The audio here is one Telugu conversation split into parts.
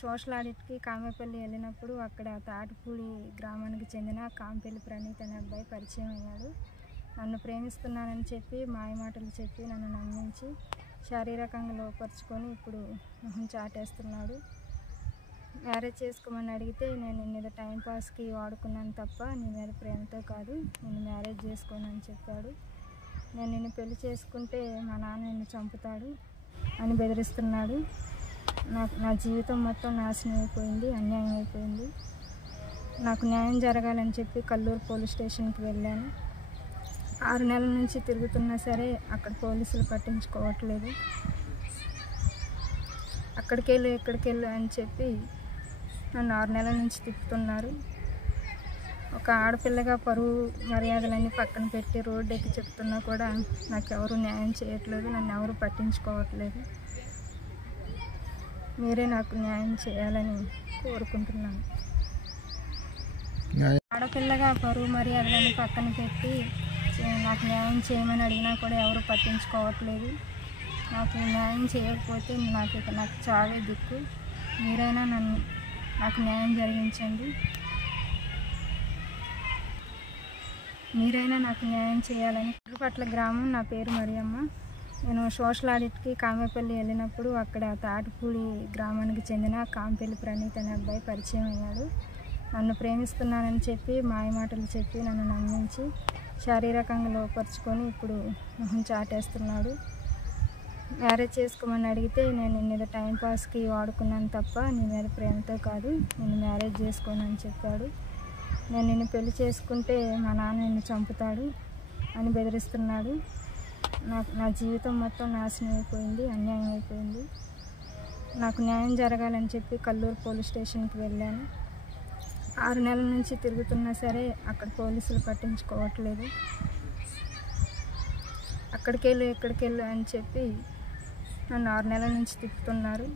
సోషల్ ఆడిట్కి కామేపల్లి వెళ్ళినప్పుడు అక్కడ తాటిపూడి గ్రామానికి చెందిన కాంపెల్లి ప్రణీత్ అనే అబ్బాయి పరిచయం అయ్యాడు. నన్ను ప్రేమిస్తున్నానని చెప్పి మాయమాటలు చెప్పి నన్ను నమ్మించి శారీరకంగా లోపరుచుకొని ఇప్పుడు మొహం చాటేస్తున్నాడు. మ్యారేజ్ చేసుకోమని అడిగితే నేను నిన్ను టైంపాస్కి వాడుకున్నాను తప్ప నీ మీద ప్రేమతో కాదు, నేను మ్యారేజ్ చేసుకోనని చెప్పాడు. నేను నిన్ను పెళ్లి చేసుకుంటే మా నాన్న నిన్ను చంపుతాడు అని బెదిరిస్తున్నాడు. నా జీవితం మొత్తం నాశనం అయిపోయింది, అన్యాయం అయిపోయింది. నాకు న్యాయం జరగాలని చెప్పి కల్లూరు పోలీస్ స్టేషన్కి వెళ్ళాను. 6 నెలల నుంచి తిరుగుతున్నా సరే అక్కడ పోలీసులు పట్టించుకోవట్లేదు. అక్కడికెళ్ళు ఇక్కడికెళ్ళు అని చెప్పి నన్ను 6 నెలల నుంచి తిప్పుతున్నారు. ఒక ఆడపిల్లగా పరువు మర్యాదలన్నీ పక్కన పెట్టి రోడ్డు ఎక్కి చెప్తున్నా కూడా నాకెవరు న్యాయం చేయట్లేదు, నన్ను ఎవరు పట్టించుకోవట్లేదు. మీరే నాకు న్యాయం చేయాలని కోరుకుంటున్నాను. ఆడపిల్లగా పరువు మర్యాదలన్నీ పక్కన పెట్టి నాకు న్యాయం చేయమని అడిగినా కూడా ఎవరు పట్టించుకోవట్లేదు. నాకు న్యాయం చేయకపోతే నాకు చావే దిక్కు. మీరైనా నాకు న్యాయం జరిగించండి. మీరైనా నాకు న్యాయం చేయాలని. పట్ల గ్రామం, నా పేరు మరియమ్మ. నేను సోషల్ ఆడిట్కి కామేపల్లి వెళ్ళినప్పుడు అక్కడ తాటిపూడి గ్రామానికి చెందిన కాంపెల్లి ప్రణీత్ అనే అబ్బాయి పరిచయం అయ్యాడు. నన్ను ప్రేమిస్తున్నానని చెప్పి మాయమాటలు చెప్పి నన్ను నమ్మించి శారీరకంగా లోపరుచుకొని ఇప్పుడు మొహం చాటేస్తున్నాడు. మ్యారేజ్ చేసుకోమని అడిగితే నేను నిన్ను టైంపాస్కి వాడుకున్నాను తప్ప నీ మీద ప్రేమతో కాదు, నేను మ్యారేజ్ చేసుకోనని చెప్పాడు. నేను నిన్ను పెళ్లి చేసుకుంటే మా నాన్న నిన్ను చంపుతాడు అని బెదిరిస్తున్నాడు. నా జీవితం మొత్తం నాశనం అయిపోయింది, అన్యాయం అయిపోయింది. నాకు న్యాయం జరగాలని చెప్పి కల్లూరు పోలీస్ స్టేషన్కి వెళ్ళాను. 6 నెలల నుంచి తిరుగుతున్నా సరే అక్కడ పోలీసులు పట్టించుకోవట్లేదు. అక్కడికెళ్ళు ఇక్కడికెళ్ళు అని చెప్పి నన్ను 6 నెలల నుంచి తిప్పుతున్నారు.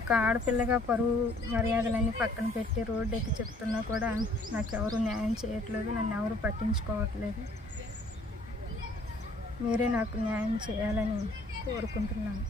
ఒక ఆడపిల్లగా పరువు మర్యాదలన్నీ పక్కన పెట్టి రోడ్డు ఎక్కి చెప్తున్నా కూడా నాకెవరు న్యాయం చేయట్లేదు, నన్ను ఎవరు పట్టించుకోవట్లేదు. మీరే నాకు న్యాయం చేయాలని కోరుకుంటున్నాను.